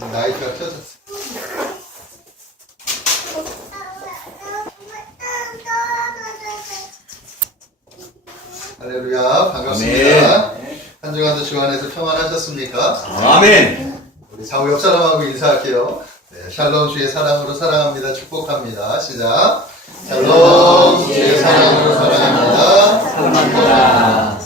라이트가 켜졌어. 할렐루야, 반갑습니다. 한 주간도 주 안에서 평안하셨습니까? 아멘. 우리 좌우 옆 사람하고 인사할게요. 네, 샬롬 주의 사랑으로 사랑합니다. 축복합니다. 시작. 샬롬 주의 사랑으로 사랑합니다. 사랑합니다.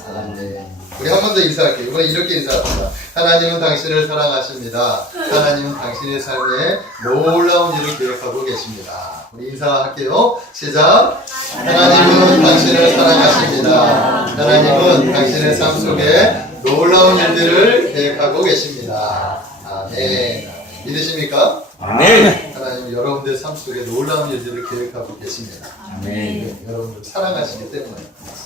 우리 한 번 더 인사할게요. 이번에 이렇게 인사합니다. 하나님은 당신을 사랑하십니다. 하나님은 당신의 삶에 놀라운 일을 계획하고 계십니다. 우리 인사할게요. 시작. 하나님은 당신을 사랑하십니다. 하나님은 당신의 삶 속에 놀라운 일들을 계획하고 계십니다. 아멘. 믿으십니까? 아멘. 하나님 여러분들 삶 속에 놀라운 일들을 계획하고 계십니다. 아멘. 여러분들 사랑하시기 때문에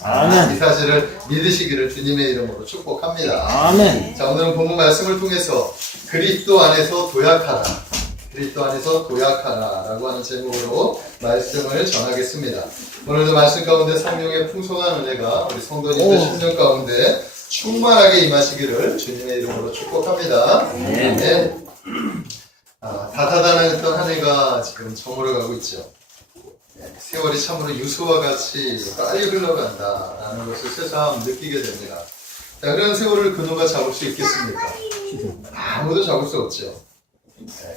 아멘. 이 사실을 믿으시기를 주님의 이름으로 축복합니다. 아멘. 자, 오늘은 본문 말씀을 통해서 그리스도 안에서 도약하라, 그리스도 안에서 도약하라 라고 하는 제목으로 말씀을 전하겠습니다. 오늘도 말씀 가운데 성령의 풍성한 은혜가 우리 성도님들 심령 가운데 충만하게 임하시기를 주님의 이름으로 축복합니다. 아멘. 다다다난했던 한 해가 지금 저물어가고 있죠. 세월이 참으로 유수와 같이 빨리 흘러간다라는 것을 새삼 느끼게 됩니다. 자, 그런 세월을 그누가 잡을 수 있겠습니까? 아무도 잡을 수 없죠.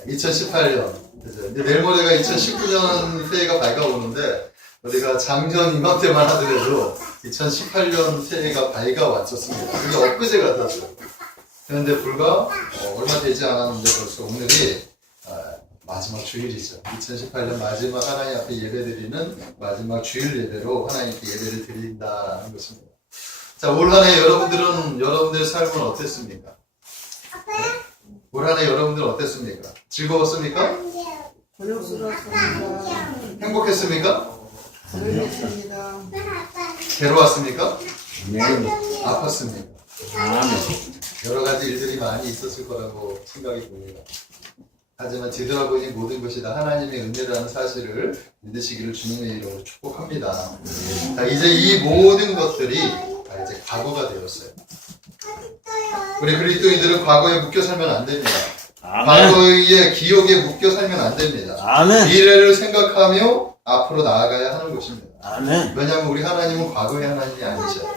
2018년, 이제 내일 모레가 2019년 새해가 밝아오는데 우리가 작년 이맘때만 하더라도 2018년 새해가 밝아왔었습니다. 그게 엊그제 같았어요. 그런데 불과 얼마 되지 않았는데 벌써 오늘이 마지막 주일이죠. 2018년 마지막 하나님 앞에 예배드리는 마지막 주일 예배로 하나님께 예배를 드린다는 것입니다. 자, 올 한 해 여러분들의 삶은 어땠습니까? 올 한 해 여러분들은 어땠습니까? 즐거웠습니까? 번영스러웠습니다. 행복했습니까? 즐거웠습니다. 괴로웠습니까? 네. 아팠습니까? 아멘. 여러 가지 일들이 많이 있었을 거라고 생각이 듭니다. 하지만 뒤돌아보니 모든 것이 다 하나님의 은혜라는 사실을 믿으시기를 주님의 이름으로 축복합니다. 자, 이제 이 모든 것들이 다 이제 과거가 되었어요. 우리 그리스도인들은 과거에 묶여 살면 안 됩니다. 아멘. 과거의 기억에 묶여 살면 안 됩니다. 아멘. 미래를 생각하며 앞으로 나아가야 하는 것입니다. 아멘. 왜냐하면 우리 하나님은 과거의 하나님이 아니죠.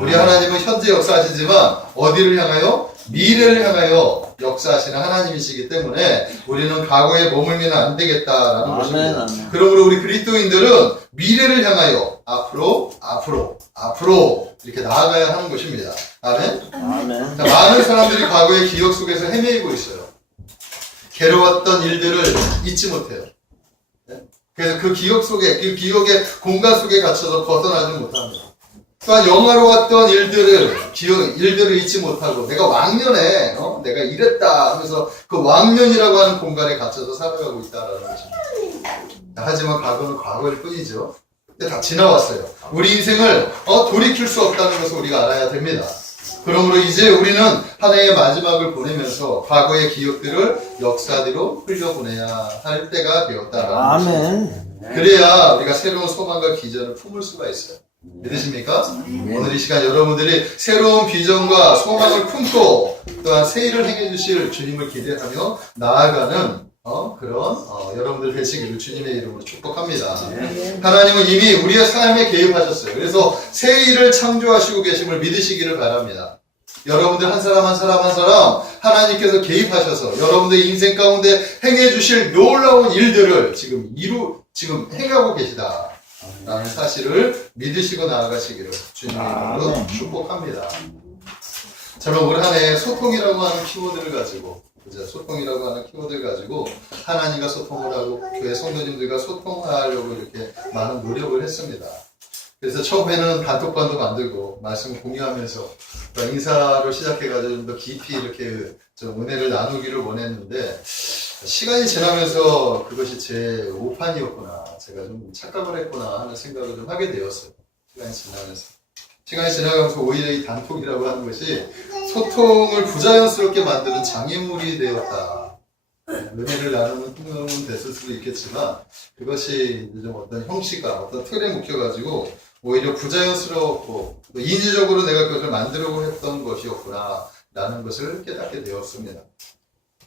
우리 하나님은 현재 역사하시지만 어디를 향하여? 미래를 향하여 역사하시는 하나님이시기 때문에 우리는 과거에 머물면 안 되겠다라는 것입니다. 아멘. 그러므로 우리 그리스도인들은 미래를 향하여 앞으로 이렇게 나아가야 하는 것입니다. 아멘. 아멘. 자, 많은 사람들이 과거의 기억 속에서 헤매이고 있어요. 괴로웠던 일들을 잊지 못해요. 네? 그래서 그 기억 속에, 그 기억의 공간 속에 갇혀서 벗어나지 못합니다. 또한 영화로웠던 일들을 잊지 못하고 내가 왕년에 내가 이랬다 하면서 그 왕년이라고 하는 공간에 갇혀서 살아가고 있다라는 것입니다. 하지만 과거는 과거일 뿐이죠. 근데 다 지나왔어요. 우리 인생을 돌이킬 수 없다는 것을 우리가 알아야 됩니다. 그러므로 이제 우리는 한 해의 마지막을 보내면서 과거의 기억들을 역사대로 흘려보내야 할 때가 되었다라는 것입니다. 아멘. 그래야 우리가 새로운 소망과 비전을 품을 수가 있어요. 믿으십니까? 오늘 이 시간 여러분들이 새로운 비전과 소망을 품고 또한 새 일을 행해 주실 주님을 기대하며 나아가는 그런 여러분들 되시기를 주님의 이름으로 축복합니다. 하나님은 이미 우리의 삶에 개입하셨어요. 그래서 새 일을 창조하시고 계심을 믿으시기를 바랍니다. 여러분들 한 사람 하나님께서 개입하셔서 여러분들 인생 가운데 행해 주실 놀라운 일들을 지금 행하고 계시다 라는 사실을 믿으시고 나아가시기를 주님의 이름으로 축복합니다. 저는 올 한 해 소통이라고 하는 키워드를 가지고 하나님과 소통을 하고 교회 성도님들과 소통하려고 이렇게 많은 노력을 했습니다. 그래서 처음에는 단톡방도 만들고 말씀을 공유하면서 인사로 시작해가지고 좀 더 깊이 이렇게 좀 은혜를 나누기를 원했는데 시간이 지나면서 그것이 제 오판이었구나, 제가 좀 착각을 했구나 하는 생각을 좀 하게 되었어요. 시간이 지나가면서 오히려 이 단톡이라고 하는 것이 소통을 부자연스럽게 만드는 장애물이 되었다. 은혜를 나누는 통로는 됐을 수도 있겠지만 그것이 좀 어떤 형식과 어떤 틀에 묶여가지고 오히려 부자연스럽고 인위적으로 내가 그것을 만들려고 했던 것이었구나 라는 것을 깨닫게 되었습니다.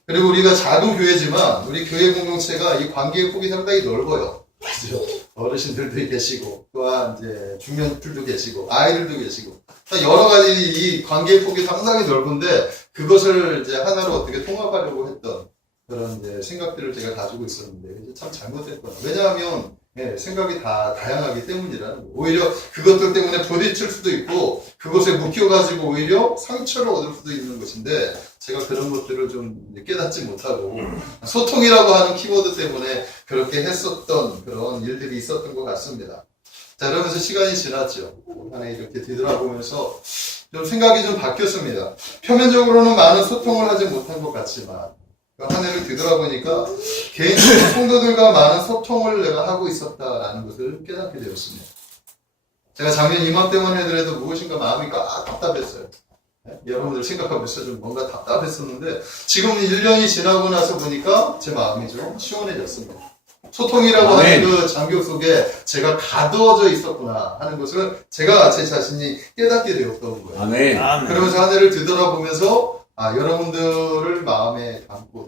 그리고 우리가 작은 교회지만 우리 교회 공동체가 이 관계의 폭이 상당히 넓어요. 그죠? 어르신들도 계시고 또한 이제 중년들도 계시고 아이들도 계시고 여러 가지 이 관계의 폭이 상당히 넓은데 그것을 이제 하나로 어떻게 통합하려고 했던 그런 이제 생각들을 제가 가지고 있었는데 이제 참 잘못했구나. 왜냐하면 생각이 다 다양하기 때문이라는 거예요. 오히려 그것들 때문에 부딪힐 수도 있고 그것에 묶여가지고 오히려 상처를 얻을 수도 있는 것인데 제가 그런 것들을 좀 깨닫지 못하고 소통이라고 하는 키워드 때문에 그렇게 했었던 그런 일들이 있었던 것 같습니다. 자, 그러면서 시간이 지났죠. 하나 이렇게 뒤돌아보면서 좀 생각이 좀 바뀌었습니다. 표면적으로는 많은 소통을 하지 못한 것 같지만 한 해를 뒤돌아보니까 개인적으로 성도들과 많은 소통을 내가 하고 있었다라는 것을 깨닫게 되었습니다. 제가 작년 이맘때만 해더라도 무엇인가 마음이 꽉 답답했어요. 여러분들 생각하면서 좀 뭔가 답답했었는데 지금 1년이 지나고 나서 보니까 제 마음이 좀 시원해졌습니다. 소통이라고 하는 그 장벽 속에 제가 가두어져 있었구나 하는 것을 제가 제 자신이 깨닫게 되었던 거예요. 아멘. 그러면서 한 해를 뒤돌아보면서 여러분들을 마음에 담고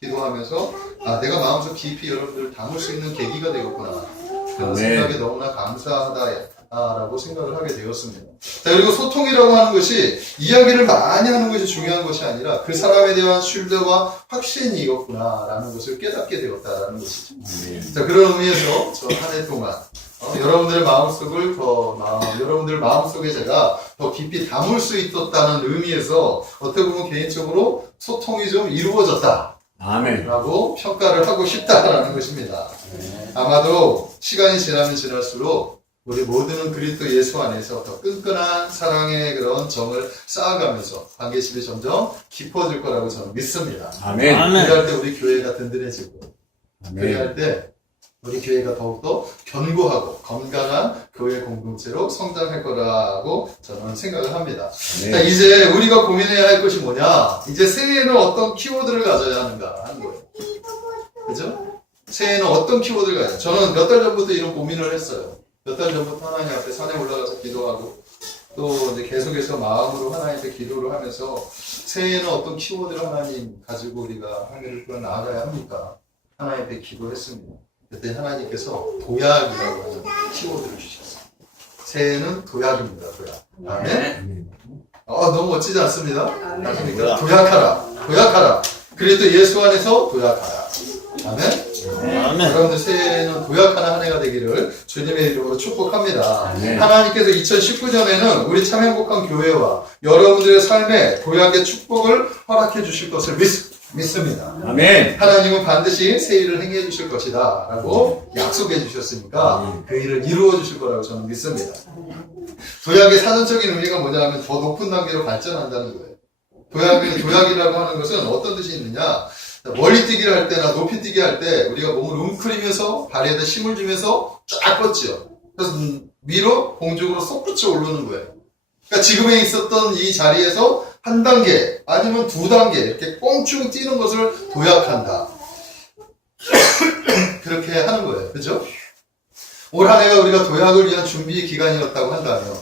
기도하면서 내가 마음속 깊이 여러분들을 담을 수 있는 계기가 되었구나 그런 생각에 너무나 감사하다라고 생각을 하게 되었습니다. 자, 그리고 소통이라고 하는 것이 이야기를 많이 하는 것이 중요한 것이 아니라 그 사람에 대한 신뢰와 확신이었구나라는 것을 깨닫게 되었다라는 것이죠. 자, 그런 의미에서 저 한 해 동안 여러분들의 마음속을 여러분들 마음속에 제가 더 깊이 담을 수 있었다는 의미에서 어떻게 보면 개인적으로 소통이 좀 이루어졌다. 아멘. 라고 평가를 하고 싶다라는 것입니다. 아마도 시간이 지나면 지날수록 우리 모두는 그리스도 예수 안에서 더 끈끈한 사랑의 그런 정을 쌓아가면서 관계심이 점점 깊어질 거라고 저는 믿습니다. 아멘. 그럴 때 우리 교회가 든든해지고 아멘. 그럴 때 우리 교회가 더욱더 견고하고 건강한 교회 공동체로 성장할 거라고 저는 생각을 합니다. 자, 이제 우리가 고민해야 할 것이 뭐냐? 이제 새해에는 어떤 키워드를 가져야 하는가 하는 거예요. 그죠? 새해에는 어떤 키워드를 가져야 저는 몇 달 전부터 이런 고민을 했어요. 몇 달 전부터 하나님 앞에 산에 올라가서 기도하고 또 이제 계속해서 마음으로 하나님께 기도를 하면서 새해에는 어떤 키워드를 하나님 가지고 우리가 한 해를 끌어 나아가야 합니까? 하나님께 기도했습니다. 그때 하나님께서 도약이라고 하는 키워드를 주셨어요. 새해는 도약입니다. 도약. 아멘. 너무 멋지지 않습니다? 맞습니까? 도약하라. 그리고 예수 안에서 도약하라. 아멘. 여러분들 새해에는 도약하는 한 해가 되기를 주님의 이름으로 축복합니다. 아멘. 하나님께서 2019년에는 우리 참 행복한 교회와 여러분들의 삶에 도약의 축복을 허락해 주실 것을 믿습니다. 아멘. 하나님은 반드시 새 일을 행해 주실 것이다 라고 약속해 주셨으니까 그 일을 이루어 주실 거라고 저는 믿습니다. 도약의 사전적인 의미가 뭐냐 하면 더 높은 단계로 발전한다는 거예요. 도약이라고 하는 것은 어떤 뜻이 있느냐, 멀리 뛰기를 할 때나 높이 뛰기 할 때 우리가 몸을 웅크리면서 발에다 힘을 주면서 쫙 뻗죠. 그래서 위로 공중으로 솟구쳐 오르는 거예요. 그러니까 지금에 있었던 이 자리에서 한 단계 아니면 두 단계 이렇게 꽁충 뛰는 것을 도약한다. 그렇게 하는 거예요. 그죠? 올 한 해가 우리가 도약을 위한 준비 기간이었다고 한다면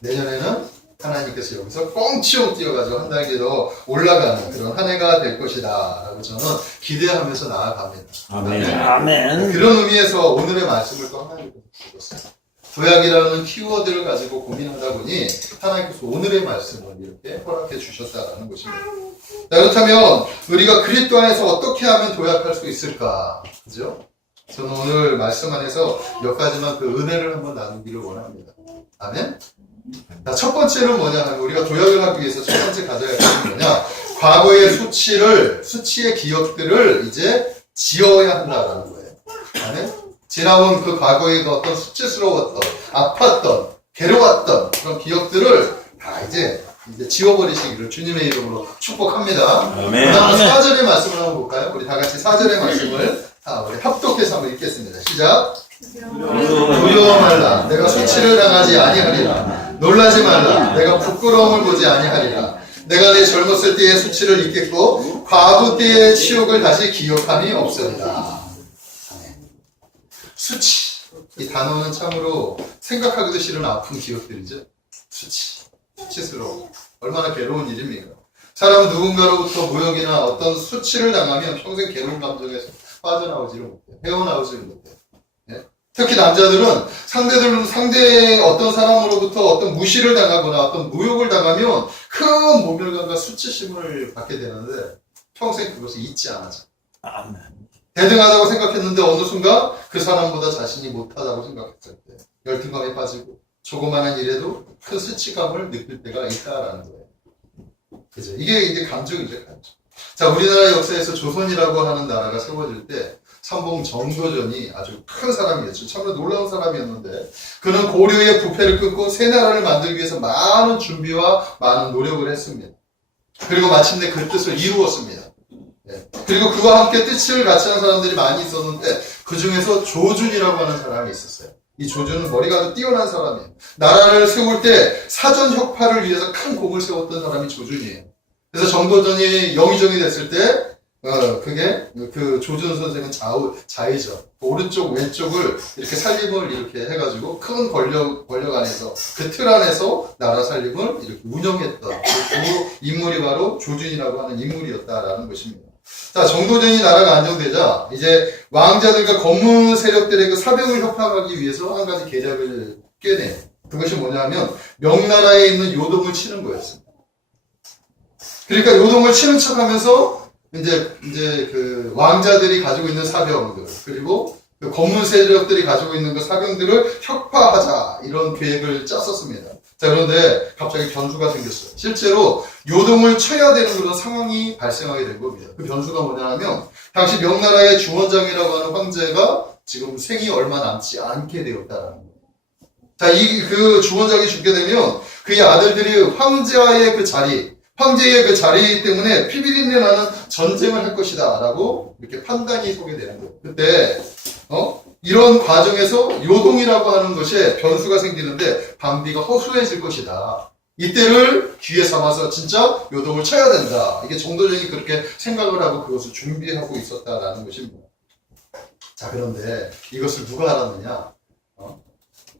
내년에는 하나님께서 여기서 꽁충 뛰어가지고 한 단계 더 올라가는 그런 한 해가 될 것이다 라고 저는 기대하면서 나아갑니다. 아멘. 그런 의미에서 오늘의 말씀을 또 하나님께서 주셨어요. 도약이라는 키워드를 가지고 고민하다 보니 하나님께서 오늘의 말씀을 이렇게 허락해 주셨다라는 것입니다. 자, 그렇다면 우리가 그리스도 안에서 어떻게 하면 도약할 수 있을까? 그죠? 저는 오늘 말씀 안에서 몇 가지만 그 은혜를 한번 나누기를 원합니다. 아멘? 자, 첫 번째는 뭐냐 하면 우리가 도약을 하기 위해서 첫 번째 가져야 할 것은 뭐냐? 과거의 수치의 기억들을 이제 지워야 한다라는 거예요. 아멘? 지나온 그 과거의 어떤 수치스러웠던, 아팠던, 괴로웠던 그런 기억들을 다 이제 지워버리시기를 주님의 이름으로 축복합니다. 아멘. 그 다음 4절의 말씀을 한번 볼까요? 우리 다 같이 4절의 말씀을 우리 합독해서 한번 읽겠습니다. 시작. 두려워 말라. 내가 수치를 당하지 아니하리라. 놀라지 말라. 내가 부끄러움을 보지 아니하리라. 내가 내 젊었을 때의 수치를 잊겠고 과부 때의 치욕을 다시 기억함이 없으리라. 수치. 이 단어는 참으로 생각하기도 싫은 아픈 기억들이죠. 수치스러워. 얼마나 괴로운 일입니까? 사람은 누군가로부터 모욕이나 어떤 수치를 당하면 평생 괴로운 감정에서 빠져나오지를 못해요. 헤어나오지를 못해요. 예? 특히 남자들은 상대 어떤 사람으로부터 어떤 무시를 당하거나 어떤 모욕을 당하면 큰 모멸감과 수치심을 받게 되는데 평생 그것을 잊지 않아요. 아멘. 대등하다고 생각했는데 어느 순간 그 사람보다 자신이 못하다고 생각했을 때 열등감에 빠지고 조그마한 일에도 큰 수치감을 느낄 때가 있다라는 거예요. 그죠? 이게 감정이죠, 감정. 자, 우리나라 역사에서 조선이라고 하는 나라가 세워질 때 삼봉 정도전이 아주 큰 사람이었죠. 참으로 놀라운 사람이었는데 그는 고려의 부패를 끊고 새 나라를 만들기 위해서 많은 준비와 많은 노력을 했습니다. 그리고 마침내 그 뜻을 이루었습니다. 예. 그리고 그와 함께 뜻을 같이 한 사람들이 많이 있었는데 그 중에서 조준이라고 하는 사람이 있었어요. 이 조준은 머리가 아주 뛰어난 사람이에요. 나라를 세울 때 사전 혁파를 위해서 큰 공을 세웠던 사람이 조준이에요. 그래서 정도전이 영의정이 됐을 때 그게 그 조준 선생은 좌의정 오른쪽 왼쪽을 이렇게 살림을 이렇게 해가지고 큰 권력 안에서 그 틀 안에서 나라 살림을 이렇게 운영했던 그 인물이 바로 조준이라고 하는 인물이었다라는 것입니다. 자, 정도전이 나라가 안정되자 이제 왕자들과 검문 세력들의 그 사병을 협박하기 위해서 한 가지 계략을 꿰내요. 그것이 뭐냐면 명나라에 있는 요동을 치는 거였습니다. 그러니까 요동을 치는 척하면서 이제 그 왕자들이 가지고 있는 사병들 그리고 그 검문 세력들이 가지고 있는 그 사병들을 혁파하자 이런 계획을 짰었습니다. 자, 그런데 갑자기 변수가 생겼어요. 실제로 요동을 쳐야 되는 그런 상황이 발생하게 된 겁니다. 그 변수가 뭐냐면 당시 명나라의 주원장이라고 하는 황제가 지금 생이 얼마 남지 않게 되었다라는 거예요. 자, 그 주원장이 죽게 되면 그의 아들들이 황제의 그 자리 때문에 피비린내 나는 전쟁을 할 것이다 라고 이렇게 판단이 서게 되는 거예요. 그때 이런 과정에서 요동이라고 하는 것에 변수가 생기는데 반비가 허술해질 것이다. 이때를 기회 삼아서 진짜 요동을 쳐야 된다. 이게 정도전이 그렇게 생각을 하고 그것을 준비하고 있었다라는 것입니다. 자, 그런데 이것을 누가 알았느냐?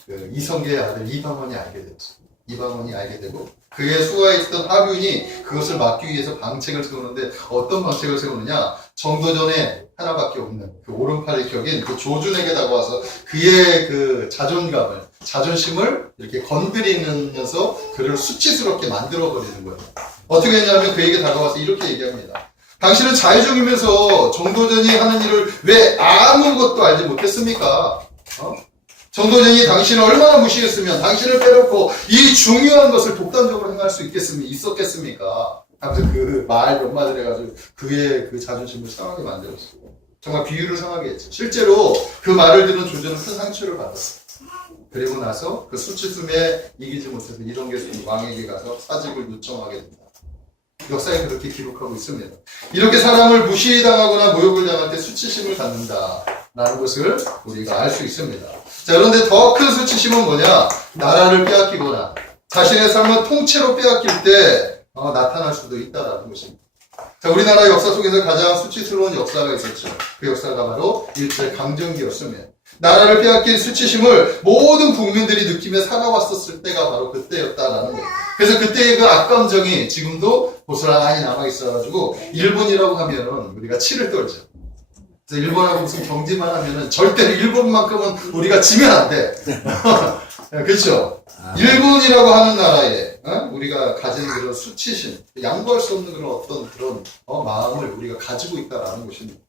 그 이성계의 아들 이방원이 알게 되었습니다. 이방원이 알게 되고 그의 수하에 있던 하륜이 그것을 막기 위해서 방책을 세우는데 어떤 방책을 세우느냐? 정도전에 하나밖에 없는 그 오른팔의 격인 그 조준에게 다가와서 그의 그 자존심을 이렇게 건드리면서 그를 수치스럽게 만들어버리는 거예요. 어떻게 했냐면 그에게 다가와서 이렇게 얘기합니다. 당신은 자의종이면서 정도전이 하는 일을 왜 아무것도 알지 못했습니까? 정도전이 당신을 얼마나 무시했으면 당신을 빼놓고 이 중요한 것을 독단적으로 행할 수 있었겠습니까? 하면서 그 말 몇 마디를 해가지고 그의 그 자존심을 상하게 만들었어요. 정말 비유를 상하게 했죠. 실제로 그 말을 들은 조전은 큰 상처를 받았어요. 그리고 나서 그 수치심에 이기지 못해서 이동계수 왕에게 가서 사직을 요청하게 됩니다. 역사에 그렇게 기록하고 있습니다. 이렇게 사람을 무시당하거나 모욕을 당할 때 수치심을 갖는다라는 것을 우리가 알 수 있습니다. 자, 그런데 더 큰 수치심은 뭐냐? 나라를 빼앗기거나 자신의 삶을 통째로 빼앗길 때 나타날 수도 있다라는 것입니다. 자, 우리나라 역사 속에서 가장 수치스러운 역사가 있었죠. 그 역사가 바로 일제 강점기였습니다. 나라를 빼앗긴 수치심을 모든 국민들이 느끼며 살아왔었을 때가 바로 그때였다라는 거예요. 그래서 그때의 그 악감정이 지금도 고스란히 남아있어가지고 일본이라고 하면은 우리가 치를 떨죠. 그래서 일본하고 무슨 경지만 하면은 절대로 일본만큼은 우리가 지면 안 돼. 그렇죠? 일본이라고 하는 나라에 우리가 가진 그런 수치심, 양보할 수 없는 그런 어떤 그런 마음을 우리가 가지고 있다라는 것입니다.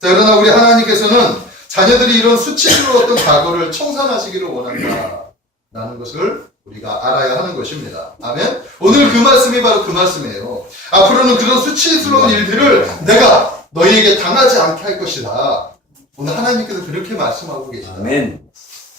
자, 그러나 우리 하나님께서는 자녀들이 이런 수치스러웠던 과거를 청산하시기를 원한다라는 것을 우리가 알아야 하는 것입니다. 아멘? 오늘 그 말씀이 바로 그 말씀이에요. 앞으로는 그런 수치스러운 일들을 내가 너희에게 당하지 않게 할 것이다. 오늘 하나님께서 그렇게 말씀하고 계시다. 아멘.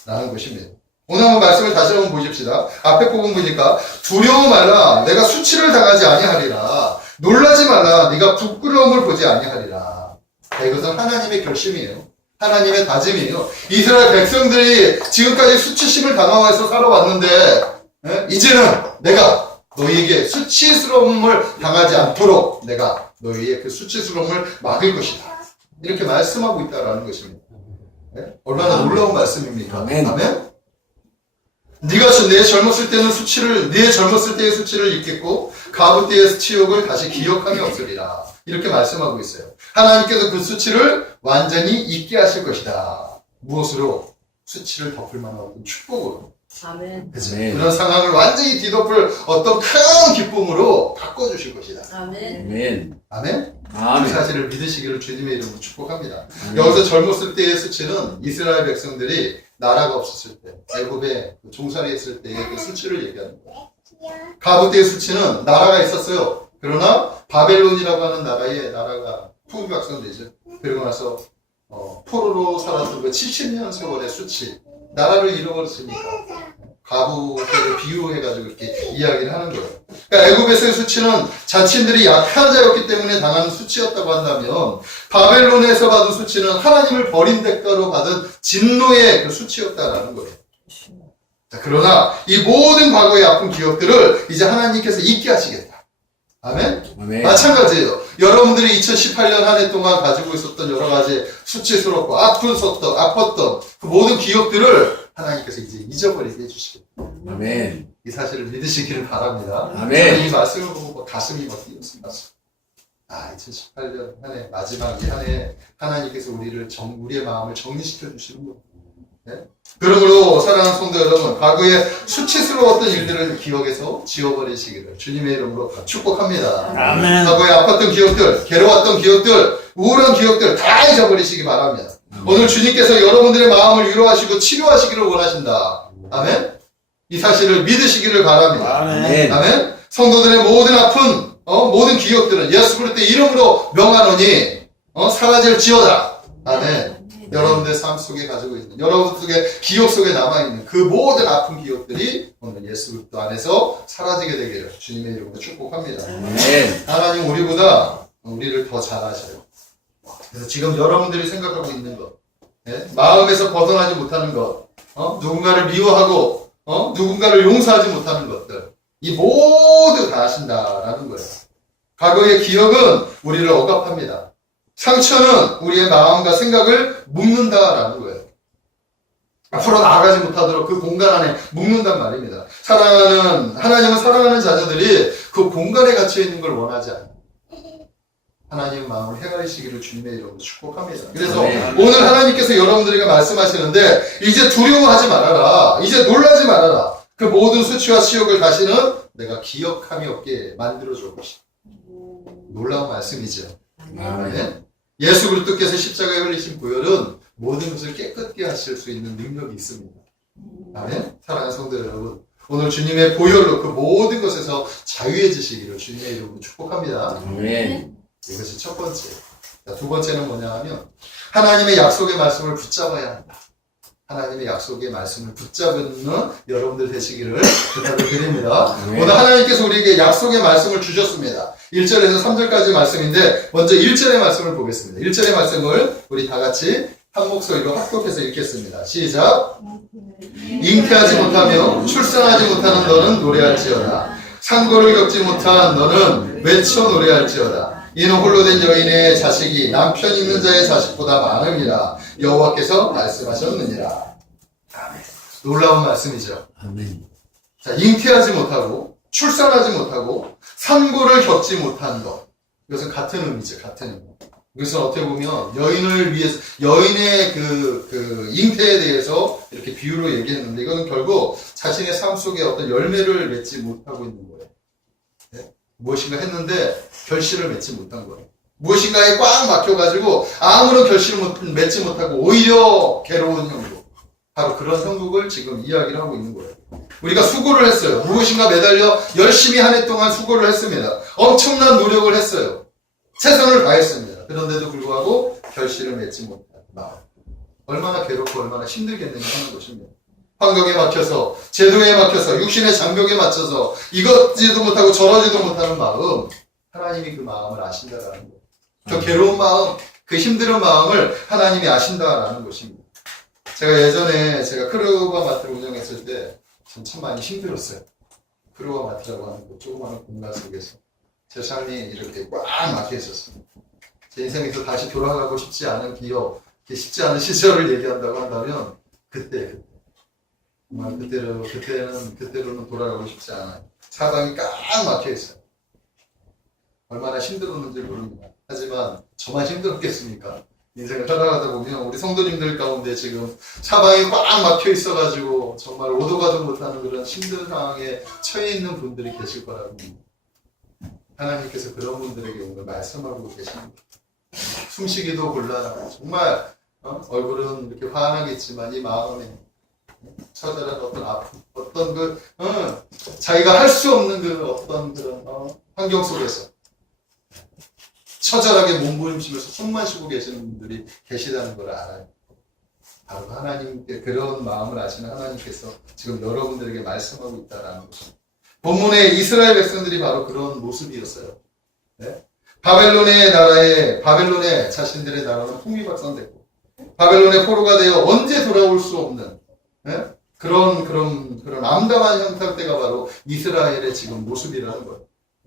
라는 것입니다. 오늘 한번 말씀을 다시 한번 보십시다. 앞에 부분 보니까 두려워 말라 내가 수치를 당하지 아니하리라. 놀라지 말라 네가 부끄러움을 보지 아니하리라. 자, 이것은 하나님의 결심이에요. 하나님의 다짐이에요. 이스라엘 백성들이 지금까지 수치심을 당하면서 살아왔는데 이제는 내가 너희에게 수치스러움을 당하지 않도록 내가 너희의 그 수치스러움을 막을 것이다. 이렇게 말씀하고 있다라는 것입니다. 얼마나 놀라운 말씀입니까? 아멘. 네가 내 젊었을 때의 수치를 잊겠고 가부 때의 치욕을 다시 기억함이 없으리라. 이렇게 말씀하고 있어요. 하나님께서 그 수치를 완전히 잊게 하실 것이다. 무엇으로? 수치를 덮을 만한 어떤 축복으로. 아멘. 그치? 아멘. 그런 상황을 완전히 뒤덮을 어떤 큰 기쁨으로 바꿔주실 것이다. 아멘. 아멘. 아멘? 그 아멘. 사실을 믿으시기를 주님의 이름으로 축복합니다. 아멘. 여기서 젊었을 때의 수치는 이스라엘 백성들이 나라가 없었을 때, 애굽에 종살이 했을 때의 그 수치를 얘기하는 거예요. 가부 때의 수치는 나라가 있었어요. 그러나 바벨론이라고 하는 나라가 풍비박산되죠. 그리고 나서 포로로 살았던 그 70년 세월의 수치, 나라를 잃어버렸으니까 가부를 비유해가지고 이렇게 이야기를 하는 거예요. 그러니까 애굽에서의 수치는 자신들이 약한 자였기 때문에 당하는 수치였다고 한다면 바벨론에서 받은 수치는 하나님을 버린 대가로 받은 진노의 그 수치였다라는 거예요. 자, 그러나 이 모든 과거의 아픈 기억들을 이제 하나님께서 잊게 하시겠다. 아멘? 아멘. 마찬가지예요. 여러분들이 2018년 한 해 동안 가지고 있었던 여러 가지 수치스럽고 아팠던 그 모든 기억들을 하나님께서 이제 잊어버리게 해주시겠다. 아멘. 이 사실을 믿으시기를 바랍니다. 아멘. 저는 이 말씀을 보고 가슴이 막 뛰었습니다. 2018년 한 해, 마지막 이 한 해 하나님께서 우리의 마음을 정리시켜 주시는 것. 네? 그러므로 사랑하는 성도 여러분, 과거의 수치스러웠던 일들을 기억해서 지워버리시기를 주님의 이름으로 축복합니다. 아멘. 과거에 아팠던 기억들, 괴로웠던 기억들, 우울한 기억들 다 잊어버리시기 바랍니다. 오늘 주님께서 여러분들의 마음을 위로하시고 치료하시기를 원하신다. 아멘? 이 사실을 믿으시기를 바랍니다. 아멘. 아멘? 성도들의 모든 아픈 모든 기억들은 예수 그리스도의 이름으로 명하노니 사라질지어다. 아멘. 여러분들의 삶 속에 가지고 있는, 여러분 속에 기억 속에 남아있는 그 모든 아픈 기억들이 오늘 예수 그리스도 안에서 사라지게 되기를 주님의 이름으로 축복합니다. 아멘. 하나님 우리를 더 잘 아셔요. 그래서 지금 여러분들이 생각하고 있는 것, 마음에서 벗어나지 못하는 것, 누군가를 미워하고 누군가를 용서하지 못하는 것들, 이 모두 다 아신다라는 거예요. 과거의 기억은 우리를 억압합니다. 상처는 우리의 마음과 생각을 묶는다라는 거예요. 앞으로 나아가지 못하도록 그 공간 안에 묶는단 말입니다. 하나님은 사랑하는 자녀들이 그 공간에 갇혀 있는 걸 원하지 않아요. 하나님의 마음을 헤아리시기를 주님의 이름으로 축복합니다. 그래서 오늘 하나님께서 여러분들에게 말씀하시는데 이제 두려워하지 말아라. 이제 놀라지 말아라. 그 모든 수치와 치욕을 다시는 내가 기억함이 없게 만들어줄 것이다. 놀라운 말씀이죠. 아멘. 예수 그리스도께서 십자가에 흘리신 보혈은 모든 것을 깨끗게 하실 수 있는 능력이 있습니다. 아멘. 사랑하는 성도 여러분, 오늘 주님의 보혈로 그 모든 것에서 자유해지시기를 주님의 이름으로 축복합니다. 아멘. 이것이 첫 번째. 두 번째는 뭐냐 하면 하나님의 약속의 말씀을 붙잡아야 한다. 하나님의 약속의 말씀을 붙잡는 여러분들 되시기를 부탁을 드립니다. 오늘 하나님께서 우리에게 약속의 말씀을 주셨습니다. 1절에서 3절까지 말씀인데 먼저 1절의 말씀을 보겠습니다. 1절의 말씀을 우리 다 같이 한 목소리로 합독해서 읽겠습니다. 시작. 잉태하지 못하며 출산하지 못하는 너는 노래할지어다. 상고를 겪지 못한 너는 외쳐 노래할지어다. 이는 홀로 된 여인의 자식이 남편 있는 자의 자식보다 많음이라 여호와께서 말씀하셨느니라. 아멘. 놀라운 말씀이죠. 아멘. 자, 잉태하지 못하고 출산하지 못하고 산고를 겪지 못한 것. 이것은 같은 의미죠. 같은 의미. 이것은 어떻게 보면 여인을 위해서 여인의 그 잉태에 대해서 이렇게 비유로 얘기했는데 이거는 결국 자신의 삶 속에 어떤 열매를 맺지 못하고 있는 거예요. 네? 무엇인가 했는데 결실을 맺지 못한 거예요. 무엇인가에 꽉 막혀가지고 아무런 결실을 맺지 못하고 오히려 괴로운 형국. 바로 그런 형국을 지금 이야기를 하고 있는 거예요. 우리가 수고를 했어요. 무엇인가 매달려 열심히 한 해 동안 수고를 했습니다. 엄청난 노력을 했어요. 최선을 다했습니다. 그런데도 불구하고 결실을 맺지 못한 마음. 얼마나 괴롭고 얼마나 힘들겠는가 하는 것입니다. 환경에 막혀서, 제도에 막혀서, 육신의 장벽에 맞춰서 이것지도 못하고 저러지도 못하는 마음. 하나님이 그 마음을 아신다라는 거예요. 그 괴로운 마음, 그 힘든 마음을 하나님이 아신다라는 것입니다. 제가 크루바 마트를 운영했을 때 참 많이 힘들었어요. 크루바 마트라고 하는 그 조그마한 공간 속에서 제 삶이 이렇게 꽉 막혀 있었어요. 제 인생에서 다시 돌아가고 싶지 않은 기억, 쉽지 않은 시절을 얘기한다고 한다면 그때 정말 그때로는 돌아가고 싶지 않아요. 사방이 꽉 막혀 있어요. 얼마나 힘들었는지 모릅니다. 하지만 저만 힘들었겠습니까? 인생을 살아가다 보면 우리 성도님들 가운데 지금 사방이 꽉 막혀 있어가지고 정말 오도 가도 못하는 그런 힘든 상황에 처해 있는 분들이 계실 거라고 하나님께서 그런 분들에게 오늘 말씀하고 계십니다. 숨쉬기도 곤란하고 정말 얼굴은 이렇게 환하겠지만 이 마음에 처절한 어떤 아픔, 어떤 자기가 할 수 없는 그 어떤 그런 환경 속에서 처절하게 몸부림치면서 숨만 쉬고 계시는 분들이 계시다는 걸 알아요. 바로 하나님께 그런 마음을 아시는 하나님께서 지금 여러분들에게 말씀하고 있다는 것입니다. 본문에 이스라엘 백성들이 바로 그런 모습이었어요. 네? 바벨론의 자신들의 나라는 풍미박산됐고 바벨론의 포로가 되어 언제 돌아올 수 없는 그런 암담한 형태가 바로 이스라엘의 지금 모습이라는 거예요.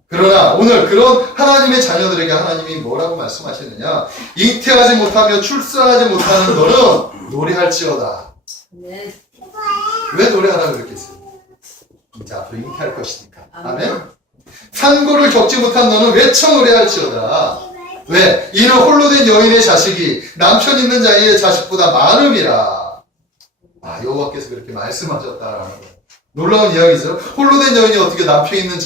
그러나 오늘 그런 하나님의 자녀들에게 하나님이 뭐라고 말씀하시느냐? 잉태하지 못하며 출산하지 못하는 너는 노래할지어다. 네. 왜 노래하라고 그랬겠어요? 이제 앞으로 잉태할 것이니까. 아멘? 산고를 겪지 못한 너는 외쳐 노래할지어다. 왜? 이는 홀로 된 여인의 자식이 남편 있는 자의 자식보다 많음이라. 여호와께서 그렇게 말씀하셨다라는 거예요. 놀라운 이야기죠. 홀로 된 여인이 어떻게 남편 있는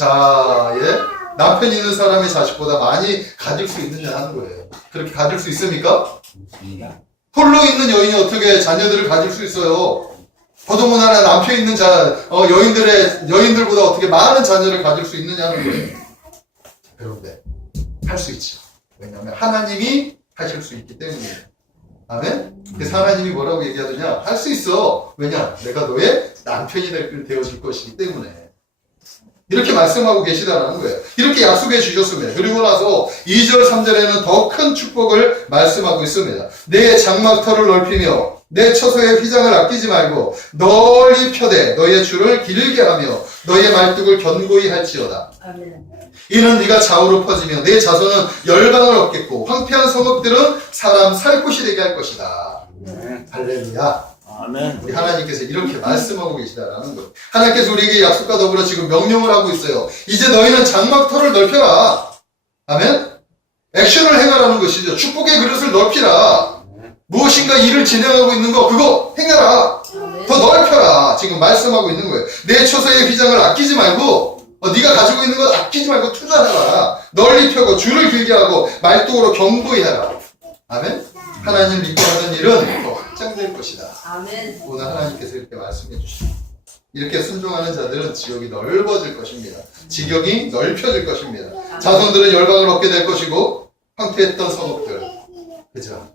사람의 자식보다 많이 가질 수 있느냐 하는 거예요. 그렇게 가질 수 있습니까? 홀로 있는 여인이 어떻게 자녀들을 가질 수 있어요? 더더군다나 남편 있는 여인들보다 어떻게 많은 자녀를 가질 수 있느냐는 거예요. 그런데 할 수 있죠. 왜냐하면 하나님이 하실 수 있기 때문이에요. 아멘? 그래서 하나님이 뭐라고 얘기하느냐? 할 수 있어. 왜냐? 내가 너의 남편이 되어줄 것이기 때문에. 이렇게 말씀하고 계시다는 거예요. 이렇게 약속해 주셨습니다. 그리고 나서 2절, 3절에는 더 큰 축복을 말씀하고 있습니다. 내 장막터를 넓히며 내 처소의 휘장을 아끼지 말고 널리 펴되 너의 줄을 길게 하며 너의 말뚝을 견고히 할지어다. 아멘. 이는 네가 좌우로 퍼지며 내 자손은 열방을 얻겠고 황폐한 성읍들은 사람 살 곳이 되게 할 것이다. 할렐루야. 아멘. 우리 하나님께서 이렇게 말씀하고 계시다라는 거예요. 하나님께서 우리에게 약속과 더불어 지금 명령을 하고 있어요. 이제 너희는 장막터를 넓혀라. 아멘? 액션을 행하라는 것이죠. 축복의 그릇을 넓히라. 무엇인가 일을 진행하고 있는 거 그거 행하라. 더 넓혀라. 지금 말씀하고 있는 거예요. 내 처소의 휘장을 아끼지 말고 네가 가지고 있는 것 아끼지 말고 투자해라. 널리 펴고 줄을 길게 하고 말뚝으로 견고히 해라. 아멘? 하나님 믿고 하는 일은 더 확장될 것이다. 아멘. 오늘 하나님께서 이렇게 말씀해 주십니다. 이렇게 순종하는 자들은 지역이 넓어질 것입니다. 지경이 넓혀질 것입니다. 자손들은 열방을 얻게 될 것이고 황폐했던 성읍들, 그죠?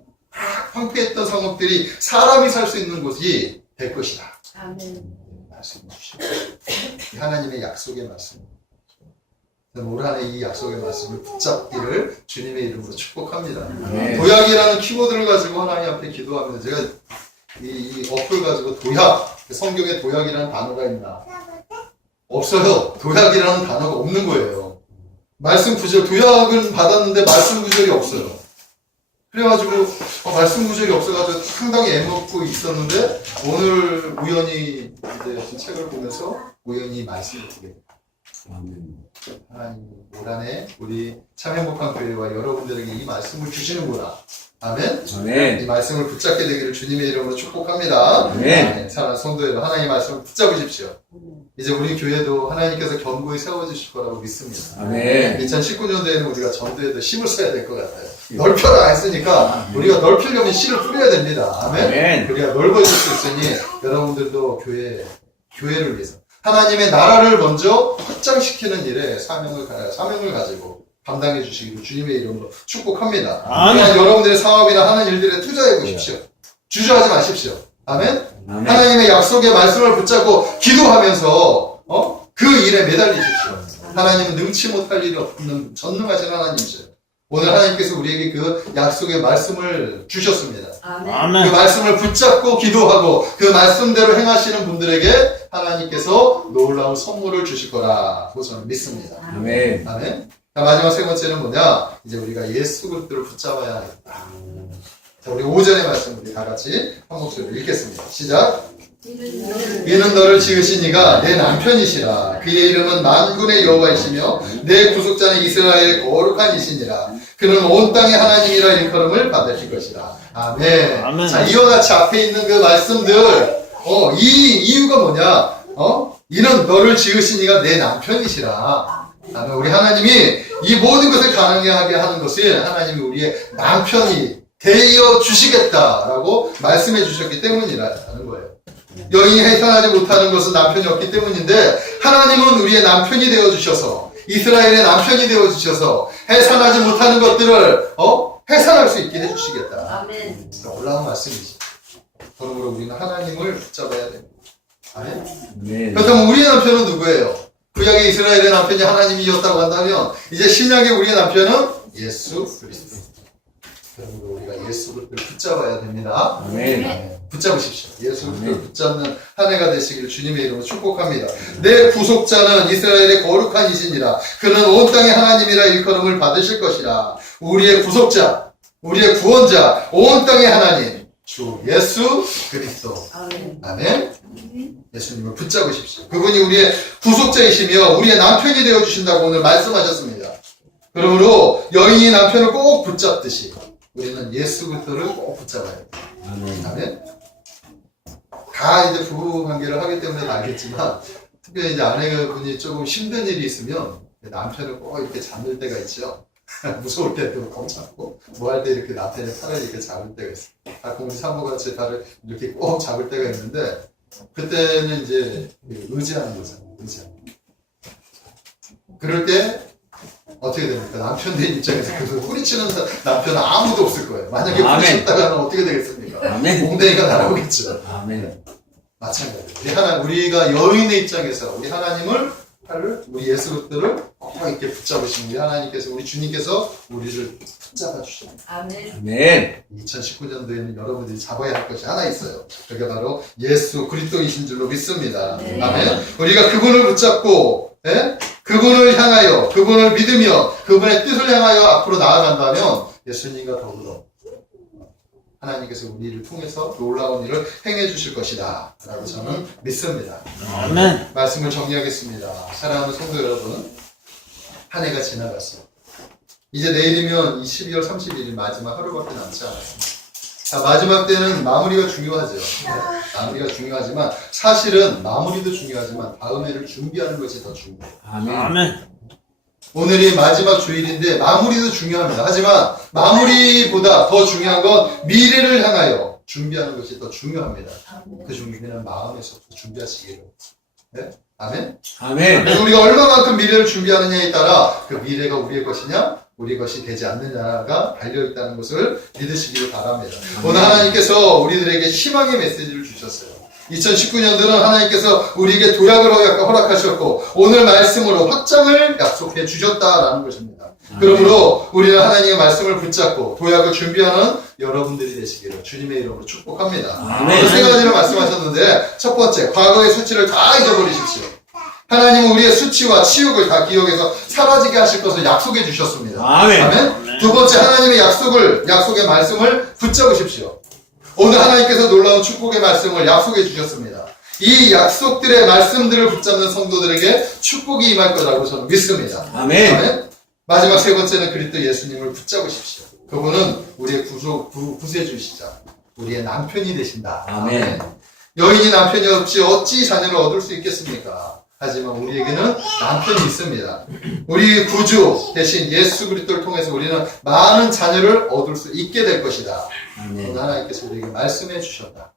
황폐했던 성읍들이 사람이 살 수 있는 곳이 될 것이다. 아멘. 말씀해 주십니다. 하나님의 약속의 말씀. 올 한해 이 약속의 말씀을 붙잡기를 주님의 이름으로 축복합니다. 네. 도약이라는 키워드를 가지고 하나님 앞에 기도하면서 제가 이 어플 가지고 도약, 성경에 도약이라는 단어가 있나? 없어요. 도약이라는 단어가 없는 거예요. 말씀 구절, 도약은 받았는데 말씀 구절이 없어요. 그래가지고 말씀 구절이 없어가지고 상당히 애먹고 있었는데 오늘 우연히 이제 책을 보면서 우연히 말씀을 듣게 됩니다. 하나님 올 한해 우리 참 행복한 교회와 여러분들에게 이 말씀을 주시는구나. 아멘. 아멘. 이 말씀을 붙잡게 되기를 주님의 이름으로 축복합니다. 아멘. 사랑하는 성도 여러분, 하나님의 말씀을 붙잡으십시오. 이제 우리 교회도 하나님께서 견고히 세워주실 거라고 믿습니다. 아멘. 2019년도에는 우리가 전도에도 힘을 써야 될 것 같아요. 넓혀라 했으니까 우리가 넓히려면 씨를 뿌려야 됩니다. 아멘. 아멘. 우리가 넓어질 수 있으니 여러분들도 교회를 위해서 하나님의 나라를 먼저 확장시키는 일에 사명을 가지고 감당해 주시기를 주님의 이름으로 축복합니다. 아멘. 여러분들의 사업이나 하는 일들에 투자해 보십시오. 주저하지 마십시오. 아멘. 아멘. 하나님의 약속의 말씀을 붙잡고 기도하면서 그 일에 매달리십시오. 하나님은 능치 못할 일이 없는 전능하신 하나님이세요. 오늘 하나님께서 우리에게 그 약속의 말씀을 주셨습니다. 아멘. 그 말씀을 붙잡고 기도하고 그 말씀대로 행하시는 분들에게 하나님께서 놀라운 선물을 주실 거라고 저는 믿습니다. 아멘. 아멘. 자, 마지막 세 번째는 뭐냐? 이제 우리가 예수 그리스도를 붙잡아야 하겠다. 자, 우리 5절의 말씀 우리 다 같이 한 목소리로 읽겠습니다. 시작. 이는 너를 지으신 이가 내 남편이시라. 그의 이름은 만군의 여호와이시며 내 구속자는 이스라엘의 거룩한 이시니라. 그는 온 땅의 하나님이라 일컬음을 받으실 것이라. 아멘. 아멘. 자, 이와 같이 앞에 있는 그 말씀들, 이 이유가 뭐냐? 이는 너를 지으신 이가 내 남편이시라. 우리 하나님이 이 모든 것을 가능하게 하는 것을 하나님이 우리의 남편이 되어 주시겠다라고 말씀해 주셨기 때문이라는 거예요. 여인이 해산하지 못하는 것은 남편이 없기 때문인데 하나님은 우리의 남편이 되어 주셔서 이스라엘의 남편이 되어 주셔서 해산하지 못하는 것들을 해산할 수 있게 해주시겠다. 아멘. 놀라운 말씀이지. 그러므로 우리는 하나님을 붙잡아야 됩니다. 아멘. 아멘. 그렇다면 우리의 남편은 누구예요? 구약의 이스라엘의 남편이 하나님이었다고 한다면 이제 신약의 우리의 남편은 예수 그리스도. 그러므로 우리가 예수 그리스도를 붙잡아야 됩니다. 아멘. 붙잡으십시오. 예수 그리스도를 붙잡는 한 해가 되시기를 주님의 이름으로 축복합니다. 내 구속자는 이스라엘의 거룩한 이시니라. 그는 온 땅의 하나님이라 일컬음을 받으실 것이라. 우리의 구속자, 우리의 구원자, 온 땅의 하나님, 주 예수 그리스도. 아멘. 아멘. 예수님을 붙잡으십시오. 그분이 우리의 구속자이시며 우리의 남편이 되어주신다고 오늘 말씀하셨습니다. 그러므로 여인이 남편을 꼭 붙잡듯이 우리는 예수 그리스도를 꼭 붙잡아야 돼요. 아멘. 아멘. 다 이제 부부 관계를 하기 때문에 알겠지만 특별히 이제 아내분이 조금 힘든 일이 있으면 남편을 꼭 이렇게 잡는 때가 있죠. 무서울 때도 꼭 잡고 뭐 할 때 이렇게 남편의 팔을 이렇게 잡을 때가 있어요. 공지 산모같이 발을 이렇게 꼭 잡을 때가 있는데 그때는 이제 의지하는 거잖아요. 의지하는. 그럴 때 어떻게 됩니까? 남편 된 입장에서 그 뿌리치는 남편은 아무도 없을 거예요. 만약에 뿌리쳤다가는 어떻게 되겠습니까? 아멘. 몽댕이가 날아오겠죠. 아멘. 마찬가지예요. 우리가 여인의 입장에서 우리 하나님을 우리 예수 그리스도를 꼭 이렇게 붙잡으신 우리 하나님께서 우리 주님께서 우리를 붙잡아 주십니다. 아멘. 아멘. 2019년도에는 여러분들이 잡아야 할 것이 하나 있어요. 그게 바로 예수 그리스도이신 줄로 믿습니다. 네. 아멘. 우리가 그분을 붙잡고 그분을 향하여 그분을 믿으며 그분의 뜻을 향하여 앞으로 나아간다면 예수님과 더불어 하나님께서 우리를 통해서 놀라운 일을 행해 주실 것이다 라고 저는 믿습니다. 아멘. 말씀을 정리하겠습니다. 사랑하는 성도 여러분, 한 해가 지나갔어요. 이제 내일이면 12월 31일 마지막 하루밖에 남지 않았습니다. 자, 마지막 때는 마무리가 중요하죠. 마무리가 중요하지만 사실은 마무리도 중요하지만 다음 해를 준비하는 것이 더 중요해요. 아멘. 아멘. 오늘이 마지막 주일인데 마무리도 중요합니다. 하지만 마무리보다 더 중요한 건 미래를 향하여 준비하는 것이 더 중요합니다. 그 준비는 마음에서부터 준비하시기를. 네? 아멘? 아멘. 그래서 우리가 얼마만큼 미래를 준비하느냐에 따라 그 미래가 우리의 것이냐 우리 것이 되지 않느냐가 달려있다는 것을 믿으시기를 바랍니다. 오늘 하나님께서 우리들에게 희망의 메시지를 주셨어요. 2019년도는 하나님께서 우리에게 도약을 허락하셨고 오늘 말씀으로 확장을 약속해 주셨다라는 것입니다. 그러므로 우리는 하나님의 말씀을 붙잡고 도약을 준비하는 여러분들이 되시기를 주님의 이름으로 축복합니다. 아멘. 세 가지를 말씀하셨는데 첫 번째, 과거의 수치를 다 잊어버리십시오. 하나님은 우리의 수치와 치욕을 다 기억해서 사라지게 하실 것을 약속해 주셨습니다. 아멘. 아멘. 두 번째, 하나님의 약속의 말씀을 붙잡으십시오. 오늘 하나님께서 놀라운 축복의 말씀을 약속해 주셨습니다. 이 약속들의 말씀들을 붙잡는 성도들에게 축복이 임할 거라고 저는 믿습니다. 아멘. 아멘. 마지막 세 번째는 그리스도 예수님을 붙잡으십시오. 그분은 우리의 구세주시자 우리의 남편이 되신다. 아멘. 여인이 남편이 없이 어찌 자녀를 얻을 수 있겠습니까? 하지만 우리에게는 남편이 있습니다. 우리 구주 대신 예수 그리스도를 통해서 우리는 많은 자녀를 얻을 수 있게 될 것이다. 오늘 하나님께서 우리에게 말씀해 주셨다.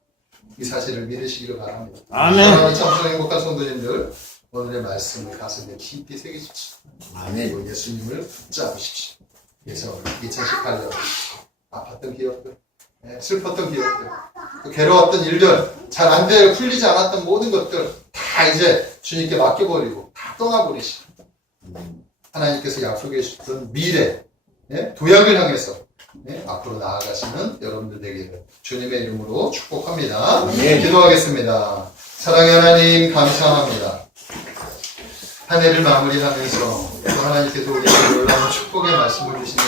이 사실을 믿으시기를 바랍니다. 아멘. 사랑하는 참선 행복한 성도님들, 오늘의 말씀을 가슴에 깊이 새기십시오. 아멘. 그리고 예수님을 붙잡으십시오. 그래서 2018년 아팠던 기억들, 슬펐던 기억들, 또 괴로웠던 일들, 잘 안 되고 풀리지 않았던 모든 것들 다 이제 주님께 맡겨버리고 다 떠나버리시고 하나님께서 약속해 주셨던 미래, 도약을 향해서 앞으로 나아가시는 여러분들 되기를 주님의 이름으로 축복합니다. 아멘. 기도하겠습니다. 사랑의 하나님 감사합니다. 한 해를 마무리하면서 또 하나님께서 우리에게 놀라운 축복의 말씀을 주시는